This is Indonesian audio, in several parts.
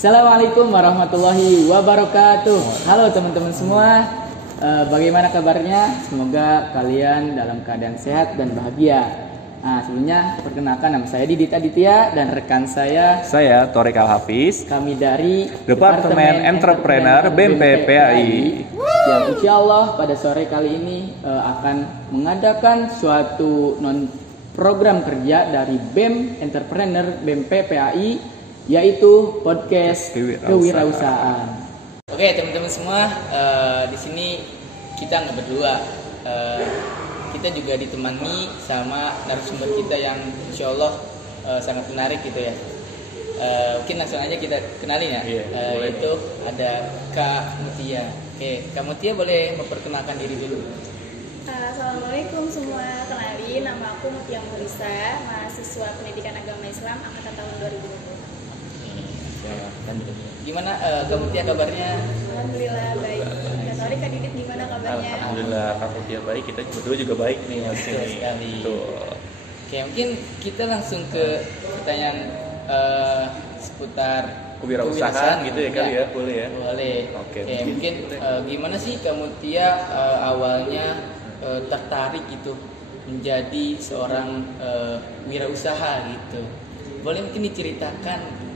Assalamualaikum warahmatullahi wabarakatuh. Halo teman-teman semua, bagaimana kabarnya? Semoga kalian dalam keadaan sehat dan bahagia. Nah, sebelumnya perkenalkan, nama saya Didit Aditya dan rekan saya Torik Al-Hafiz. Kami dari Departemen Entrepreneur BEM PPAI. Yang insya Allah pada sore kali ini akan mengadakan suatu program kerja dari BEM Entrepreneur BEM PPAI, yaitu podcast kewirausahaan. Oke teman-teman semua, di sini kita nggak berdua. Kita juga ditemani sama narasumber kita yang insya Allah sangat menarik gitu ya. Mungkin langsung aja kita kenalin ya. Itu ada Kak Mutia. Oke, Kak Mutia boleh memperkenalkan diri dulu. Assalamualaikum semua, kenalin nama aku Mutia Murisa, mahasiswa Pendidikan Agama Islam angkatan tahun 2020. Gimana Kak Mutia kabarnya? Alhamdulillah baik. Kak Torik, Kak Didit gimana kabarnya? Alhamdulillah Kak Mutia baik, kita berdua juga baik nih di sini. Oke, mungkin kita langsung ke pertanyaan seputar kewirausahaan gitu ya kali ya, boleh ya? Boleh. Oke, Mungkin gimana sih Kak Mutia awalnya tertarik gitu menjadi seorang wirausaha gitu? Boleh mungkin diceritakan?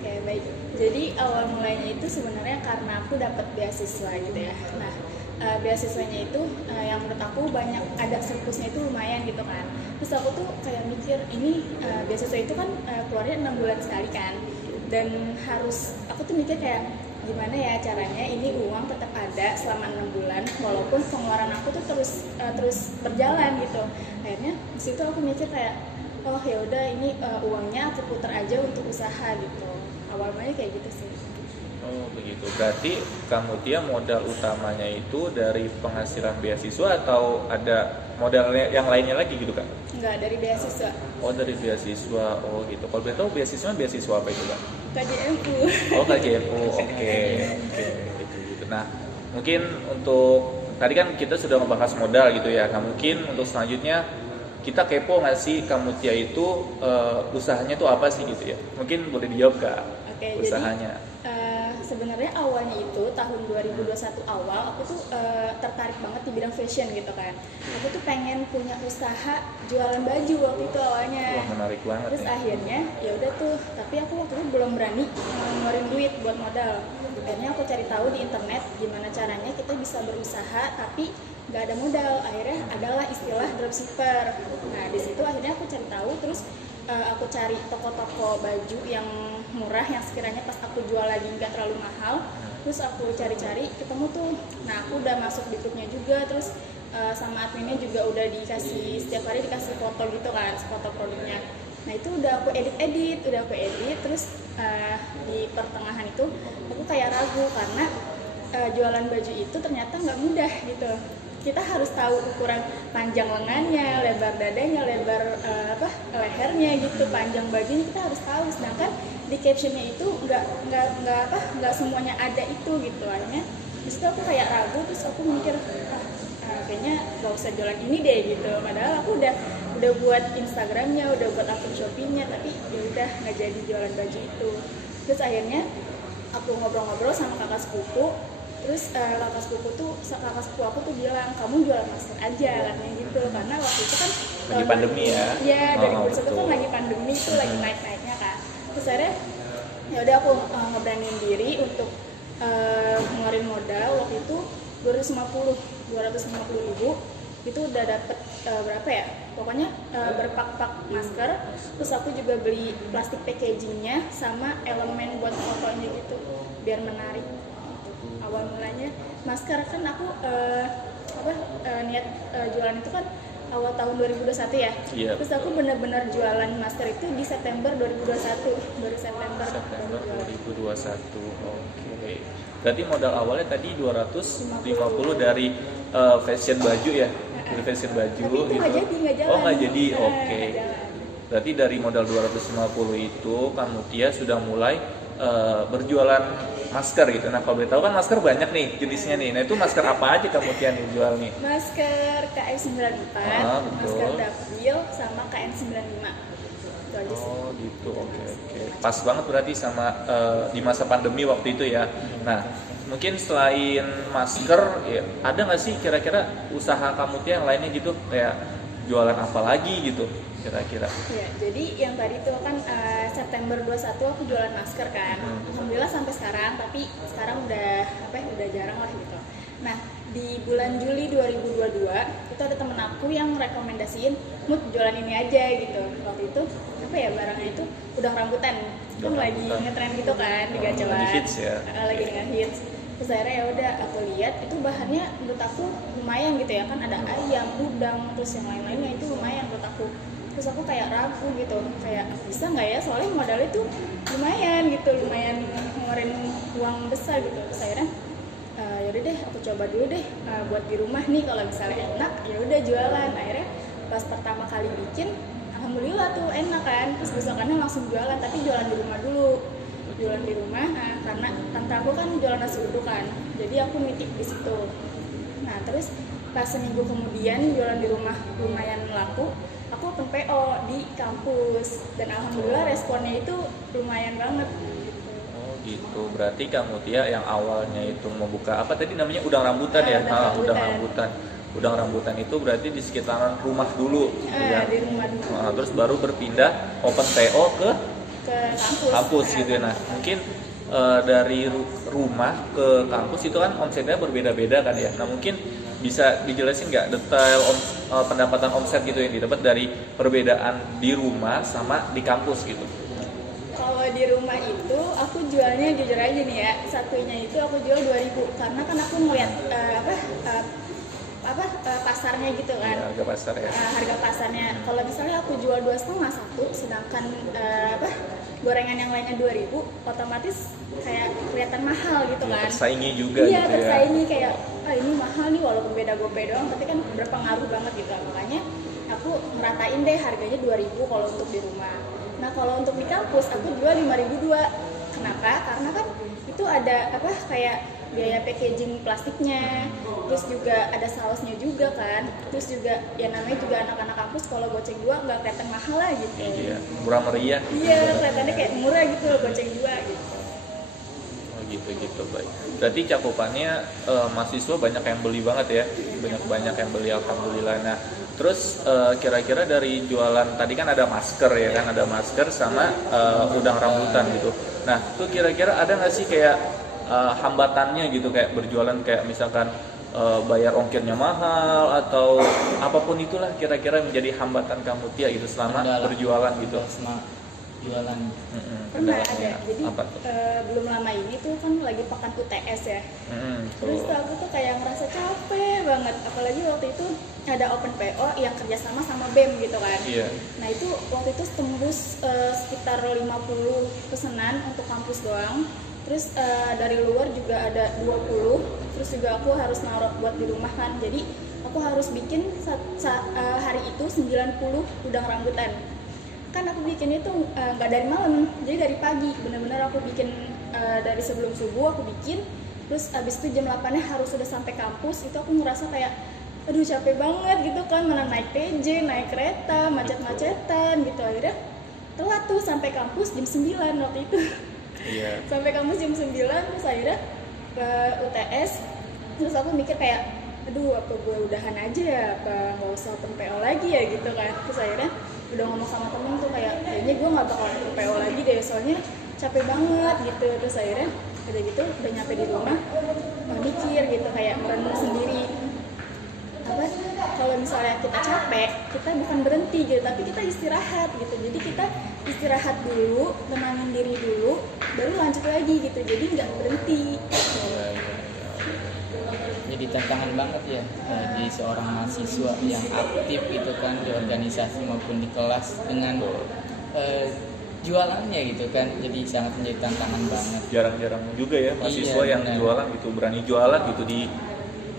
Oke, baik. Jadi awal mulainya itu sebenarnya karena aku dapat beasiswa gitu ya. Nah, beasiswanya itu yang menurut aku banyak, ada surplusnya itu lumayan gitu kan. Terus aku tuh kayak mikir, ini beasiswa itu kan keluarnya 6 bulan sekali kan. Dan aku tuh mikir kayak gimana ya caranya ini uang tetap ada selama 6 bulan walaupun pengeluaran aku tuh terus berjalan gitu. Akhirnya di situ aku mikir kayak, oh ya udah ini uangnya aku putar aja untuk usaha gitu. Awalnya kayak gitu sih. Oh begitu. Berarti Kak Mutia modal utamanya itu dari penghasilan beasiswa atau ada modal yang lainnya lagi gitu Kak? Enggak, dari beasiswa. Oh dari beasiswa. Oh gitu. Kalau boleh tahu beasiswa apa itu Kak? KJMU. Oh KJMU. Oke. Gitu. Nah mungkin untuk tadi kan kita sudah membahas modal gitu ya. Nah mungkin untuk selanjutnya kita kepo nggak sih Kak Mutia itu usahanya tuh apa sih gitu ya? Mungkin boleh dijawab Kak. Oke, usahanya. Jadi sebenarnya awalnya itu tahun 2021 awal aku tuh tertarik banget di bidang fashion gitu kan. Aku tuh pengen punya usaha jualan baju waktu itu awalnya. Wah menarik banget. Terus akhirnya ya udah tuh, tapi aku waktu itu belum berani ngeluarin duit buat modal. Akhirnya aku cari tahu di internet gimana caranya kita bisa berusaha tapi nggak ada modal. Akhirnya adalah istilah dropshipper. Nah di situ akhirnya aku cari tahu, terus aku cari toko-toko baju yang murah yang sekiranya pas aku jual lagi nggak terlalu mahal. Terus aku cari-cari ketemu tuh. Nah aku udah masuk di grupnya juga, terus sama adminnya juga udah setiap hari dikasih foto gitu kan, foto produknya. Nah itu udah aku edit, terus di pertengahan itu aku kayak ragu karena jualan baju itu ternyata nggak mudah gitu. Kita harus tahu ukuran panjang lengannya, lebar dadanya, lebar lehernya gitu, panjang bajunya kita harus tahu. Sedangkan di captionnya itu nggak semuanya ada itu gitu. Akhirnya disitu aku kayak ragu, terus aku mikir kayaknya nggak usah jualan ini deh gitu. Padahal aku udah buat Instagramnya, udah buat akun Shopee-nya, tapi ya udah nggak jadi jualan baju itu. Terus akhirnya aku ngobrol-ngobrol sama kakak sepupu. Terus kakak sepupu aku tuh bilang, kamu jualan masker aja katanya gitu, karena waktu itu kan lagi pandemi ya. Iya, dari itu kan lagi pandemi itu lagi naik-naiknya kan. Terus akhirnya ya udah aku ngebrandin diri untuk ngeluarin modal waktu itu 250.000 itu udah dapet berapa ya? Pokoknya berpak-pak masker. Terus aku juga beli plastik packagingnya sama elemen buat fotonya gitu biar menarik. Awal mulanya masker kan aku niat jualan itu kan awal tahun 2021 ya. Yep. Terus aku benar-benar jualan masker itu di September 2021, baru September 2021. Oke. Berarti modal awalnya tadi 250 dari fashion baju ya. Dari fashion baju. Tapi itu nggak gitu. nggak jalan. Oh nggak jadi. Oke. Berarti dari modal 250 itu Kak Mutia sudah mulai berjualan masker gitu. Nah kalau boleh tahu kan masker banyak nih jenisnya nih. Nah itu masker apa aja Kak Mutia nih jual nih? Masker KN94, masker Dapil, sama KN95. Itu aja sih. Oh gitu, oke. Pas banget berarti sama di masa pandemi waktu itu ya. Nah, mungkin selain masker, ya, ada nggak sih kira-kira usaha kamu tuh yang lainnya gitu, kayak jualan apa lagi gitu kira-kira? Ya, jadi yang tadi tuh kan September 21 aku jualan masker kan. Alhamdulillah sampai sekarang, tapi sekarang udah jarang lah gitu. Nah, di bulan Juli 2022 itu ada temen aku yang rekomendasiin Mut jualan ini aja gitu. Waktu itu barangnya itu udang rambutan. Kan lagi ngetren gitu kan di gacelan. Lagi hits ya. Lagi dengan hits. Terus akhirnya ya udah aku lihat itu bahannya menurut aku lumayan gitu ya, kan ada ayam, udang, terus yang lain-lainnya itu lumayan menurut aku. Terus aku kayak ragu gitu, kayak bisa nggak ya, soalnya modalnya tuh lumayan ngeluarin uang besar gitu. Terus akhirnya yaudah deh aku coba dulu deh buat di rumah nih, kalau misalnya enak ya udah jualan. Akhirnya pas pertama kali bikin alhamdulillah tuh enak kan, terus besokannya langsung jualan, tapi jualan di rumah dulu. Jualan di rumah karena tante aku kan jualan nasi uduk kan, jadi aku nitip di situ. Nah terus pas seminggu kemudian jualan di rumah lumayan laku, aku open PO di kampus dan alhamdulillah responnya itu lumayan banget. Gitu, berarti kamu Tia yang awalnya itu mau buka apa tadi namanya, udang rambutan ya? Udang rambutan. Udang rambutan itu berarti di sekitaran rumah dulu, ya? Di rumah dulu. Terus baru berpindah open PO ke kampus gitu ya. Nah mungkin dari rumah ke kampus itu kan omsetnya berbeda-beda kan ya. Nah mungkin bisa dijelasin nggak detail pendapatan omset gitu yang didapat dari perbedaan di rumah sama di kampus gitu? Kalau di rumah itu aku jualnya jujur aja nih ya, satunya itu aku jual 2.000 karena kan aku ngeliat pasarnya gitu kan. Ya, harga pasar ya. Harga pasarnya. Kalau misalnya aku jual 2,5 satu, sedangkan gorengan yang lainnya 2.000, otomatis kayak kelihatan mahal gitu kan. Tersaingi juga iya, gitu ya. tersaingi kayak ini mahal nih walaupun beda gopay doang, tapi kan berpengaruh banget gitu. Makanya aku meratain deh harganya 2.000 kalau untuk di rumah. Nah kalau untuk di kampus aku jual 5.002. Kenapa? Karena kan itu ada kayak biaya packaging plastiknya, terus juga ada sausnya juga kan, terus juga ya namanya juga anak-anak kampus, kalau goceng 2 nggak kelihatan mahal lah gitu. Iya, murah meriah. Iya, kelihatannya kayak murah gitu goceng 2 gitu. Oh gitu baik. Berarti cakupannya mahasiswa banyak yang beli banget ya, banyak yang beli alhamdulillah. Nah terus kira-kira dari jualan tadi kan ada masker ya kan, ada masker sama udang rambutan gitu. Nah tuh kira-kira ada nggak sih kayak hambatannya gitu, kayak berjualan kayak misalkan bayar ongkirnya mahal atau apapun itulah kira-kira menjadi hambatan kamu Tia gitu selama berjualan gitu? Selama jualan. Pernah ada, jadi belum lama ini tuh kan lagi pekan UTS ya. Terus aku tuh kayak ngerasa capek banget, apalagi waktu itu ada open PO yang kerjasama sama BEM gitu kan. Iya. Nah itu waktu itu tembus sekitar 50 pesanan untuk kampus doang. Terus dari luar juga ada 20. Terus juga aku harus naruh buat di rumah kan. Jadi aku harus bikin hari itu 90 udang rambutan. Kan aku bikin itu nggak dari malam, jadi dari pagi. Bener-bener aku bikin dari sebelum subuh aku bikin. Terus abis itu jam 8-nya harus sudah sampai kampus. Itu aku ngerasa kayak aduh capek banget gitu kan, mana naik TJ, naik kereta, macet-macetan gitu. Akhirnya telat tuh sampai kampus jam 9 waktu itu. Iya. Sampai kampus jam 9, terus akhirnya ke UTS. Terus aku mikir kayak aduh apa gue udahan aja ya, apa nggak usah open PO lagi ya gitu kan. Terus akhirnya udah ngomong sama temen tuh kayak kayaknya gue nggak bakal open PO lagi deh, soalnya capek banget gitu. Terus akhirnya udah gitu udah nyampe di rumah mikir gitu, kayak merenung sendiri, kalau misalnya kita capek, kita bukan berhenti gitu, tapi kita istirahat gitu. Jadi kita istirahat dulu, tenangin diri dulu, baru lanjut lagi gitu. Jadi nggak berhenti. Jadi tantangan banget ya di seorang mahasiswa yang aktif gitu kan di organisasi maupun di kelas dengan jualannya gitu kan. Jadi sangat menjadi tantangan banget. Jarang-jarang juga ya mahasiswa yang jualan gitu, berani jualan gitu di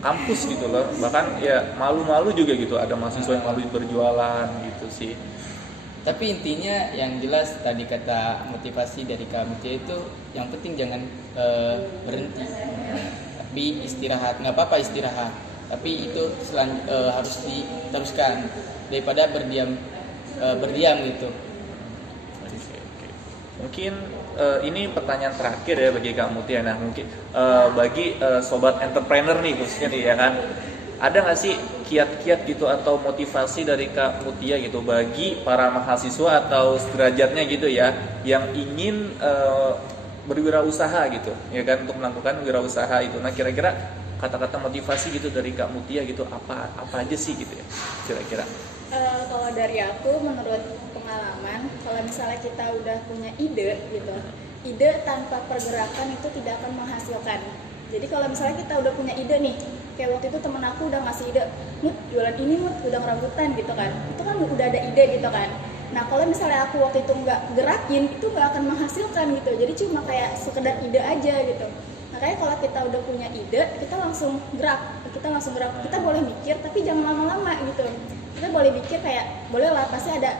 kampus gitu loh. Bahkan ya malu-malu juga gitu, ada mahasiswa yang malu berjualan gitu sih. Tapi intinya yang jelas tadi kata motivasi dari kamu itu yang penting jangan berhenti, tapi istirahat. Nggak apa-apa istirahat, tapi itu harus diteruskan daripada berdiam gitu. mungkin ini pertanyaan terakhir ya bagi Kak Mutia. Nah mungkin bagi sobat entrepreneur nih khususnya nih ya kan, ada nggak sih kiat-kiat gitu atau motivasi dari Kak Mutia gitu bagi para mahasiswa atau sederajatnya gitu ya yang ingin berwirausaha gitu ya kan, untuk melakukan wirausaha itu. Nah kira-kira kata-kata motivasi gitu dari Kak Mutia gitu apa aja sih gitu ya kira-kira? Kalau dari aku, menurut pengalaman, kalau misalnya kita udah punya ide gitu, ide tanpa pergerakan itu tidak akan menghasilkan. Jadi kalau misalnya kita udah punya ide nih, kayak waktu itu temen aku udah ngasih ide, Mut jualan ini Mut, udang rambutan gitu kan, itu kan udah ada ide gitu kan. Nah kalau misalnya aku waktu itu nggak gerakin, itu nggak akan menghasilkan gitu, jadi cuma kayak sekedar ide aja gitu. Makanya kalau kita udah punya ide, kita langsung gerak, kita boleh mikir tapi jangan lama-lama gitu. Kita boleh mikir kayak, boleh lah pasti ada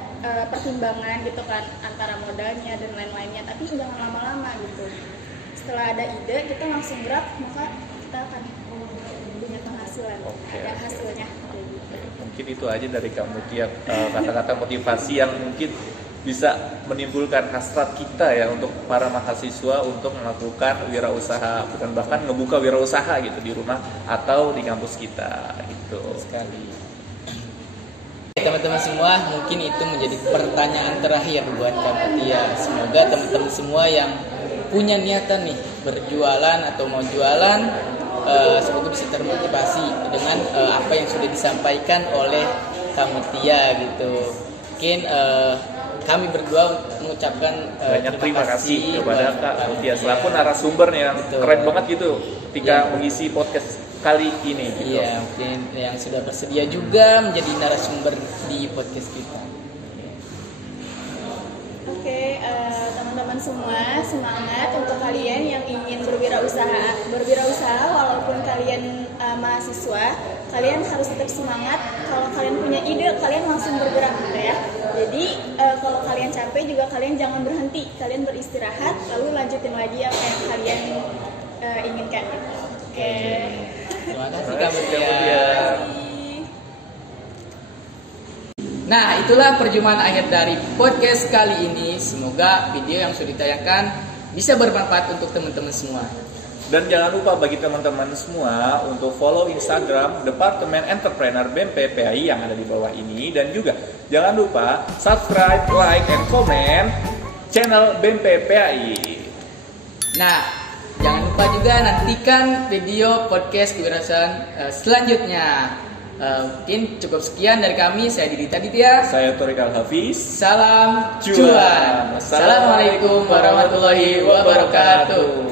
pertimbangan gitu kan antara modalnya dan lain-lainnya, tapi jangan lama-lama gitu. Setelah ada ide, kita langsung gerak, maka kita akan punya penghasilan, ada hasilnya. Mungkin itu aja dari Kak Mutia, kata-kata motivasi yang mungkin bisa menimbulkan hasrat kita ya untuk para mahasiswa untuk melakukan wirausaha dan bahkan ngebuka wirausaha gitu di rumah atau di kampus kita gitu. Sekali. Teman-teman semua, mungkin itu menjadi pertanyaan terakhir buat Kak Mutia. Semoga teman-teman semua yang punya niatan nih berjualan atau mau jualan, semoga bisa termotivasi dengan apa yang sudah disampaikan oleh Kak Mutia gitu. Mungkin kami berdua mengucapkan banyak terima kasih kepada Kak Mutia selaku narasumber yang keren banget gitu ketika mengisi podcast kali ini gitu. Iya, mungkin yang sudah bersedia juga menjadi narasumber di podcast kita. Oke, teman-teman semua, semangat untuk kalian yang ingin berwirausaha walaupun kalian mahasiswa, kalian harus tetap semangat. Kalau kalian punya ide, kalian langsung bergerak gitu ya. Jadi kalau kalian capek juga kalian jangan berhenti, kalian beristirahat lalu lanjutin lagi apa yang kalian inginkan gitu. Oke. Terima kasih Kak Mutia. Nah, itulah perjumpaan akhir dari podcast kali ini. Semoga video yang sudah ditayangkan bisa bermanfaat untuk teman-teman semua. Dan jangan lupa bagi teman-teman semua untuk follow Instagram Departemen Entrepreneur BEM PPAI yang ada di bawah ini. Dan juga jangan lupa subscribe, like, and comment channel BEM PPAI. Nah, jangan lupa juga nantikan video podcast kewirausahaan selanjutnya. Mungkin cukup sekian dari kami. Saya Didi Taditya. Saya Torik Al-Hafiz. Salam cuan. Assalamualaikum warahmatullahi wabarakatuh.